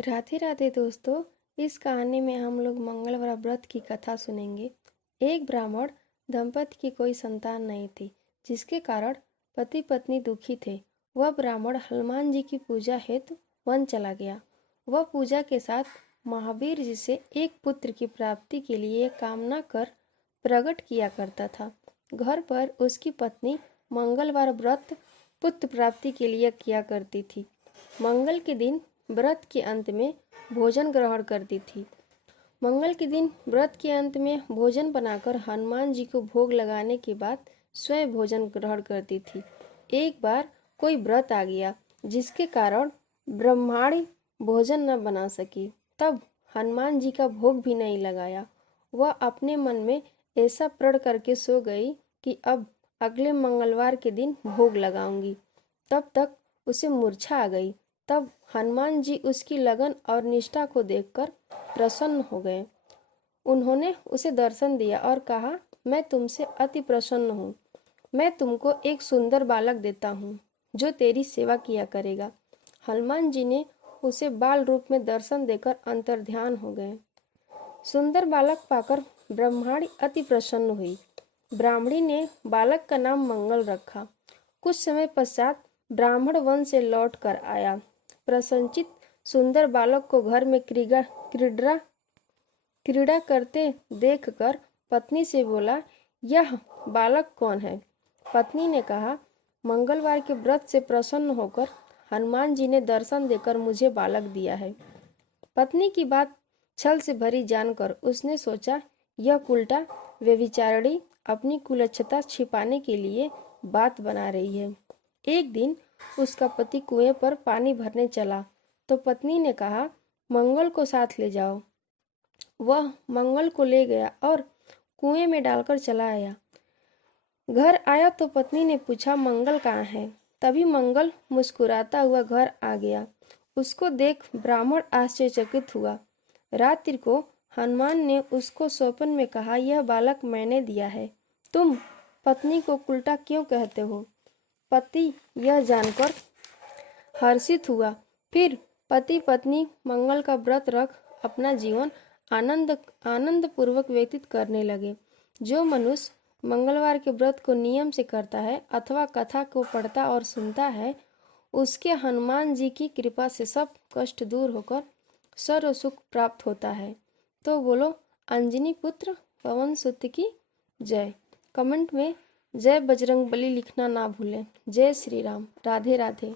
राधे राधे दोस्तों। इस कहानी में हम लोग मंगलवार व्रत की कथा सुनेंगे। एक ब्राह्मण दंपति की कोई संतान नहीं थी, जिसके कारण पति पत्नी दुखी थे। वह ब्राह्मण हनुमान जी की पूजा हेतु वन चला गया। वह पूजा के साथ महावीर जी से एक पुत्र की प्राप्ति के लिए कामना कर प्रकट किया करता था। घर पर उसकी पत्नी मंगलवार व्रत पुत्र प्राप्ति के लिए किया करती थी। मंगल के दिन व्रत के अंत में भोजन ग्रहण करती थी। मंगल के दिन व्रत के अंत में भोजन बनाकर हनुमान जी को भोग लगाने के बाद स्वयं भोजन ग्रहण करती थी। एक बार कोई व्रत आ गया, जिसके कारण ब्रह्माणी भोजन न बना सकी। तब हनुमान जी का भोग भी नहीं लगाया। वह अपने मन में ऐसा प्रण करके सो गई कि अब अगले मंगलवार के दिन भोग लगाऊंगी। तब तक उसे मूर्छा आ गई। तब हनुमान जी उसकी लगन और निष्ठा को देखकर प्रसन्न हो गए। उन्होंने उसे दर्शन दिया और कहा, मैं तुमसे अति प्रसन्न हूँ। मैं तुमको एक सुंदर बालक देता हूँ, जो तेरी सेवा किया करेगा। हनुमान जी ने उसे बाल रूप में दर्शन देकर अंतर्ध्यान हो गए। सुंदर बालक पाकर ब्रह्माणी अति प्रसन्न हुई। ब्राह्मणी ने बालक का नाम मंगल रखा। कुछ समय पश्चात ब्राह्मण वन से लौट कर आया। प्रसन्नचित सुंदर बालक को घर में क्रीड़ा करते देखकर पत्नी से बोला, यह बालक कौन है? पत्नी ने कहा, मंगलवार के व्रत से प्रसन्न होकर हनुमान जी ने दर्शन देकर मुझे बालक दिया है। पत्नी की बात छल से भरी जानकर उसने सोचा, यह उल्टा व्यभिचारिणी अपनी कुलच्छता छिपाने के लिए बात बना रही है। एक दिन उसका पति कुएं पर पानी भरने चला तो पत्नी ने कहा, मंगल को साथ ले जाओ। वह मंगल को ले गया और कुएं में डालकर चला आया। घर आया तो पत्नी ने पूछा, मंगल कहाँ है? तभी मंगल मुस्कुराता हुआ घर आ गया। उसको देख ब्राह्मण आश्चर्यचकित हुआ। रात्रि को हनुमान ने उसको स्वप्न में कहा, यह बालक मैंने दिया है। तुम पत्नी को उल्टा क्यों कहते हो? पति यह जानकर हर्षित हुआ। फिर पति पत्नी मंगल का व्रत रख अपना जीवन आनंद पूर्वक व्यतीत करने लगे। जो मनुष्य मंगलवार के व्रत को नियम से करता है अथवा कथा को पढ़ता और सुनता है, उसके हनुमान जी की कृपा से सब कष्ट दूर होकर सर्व सुख प्राप्त होता है। तो बोलो अंजनी पुत्र पवन सुत की जय। कमेंट में जय बजरंगबली लिखना ना भूलें। जय श्री राम। राधे राधे।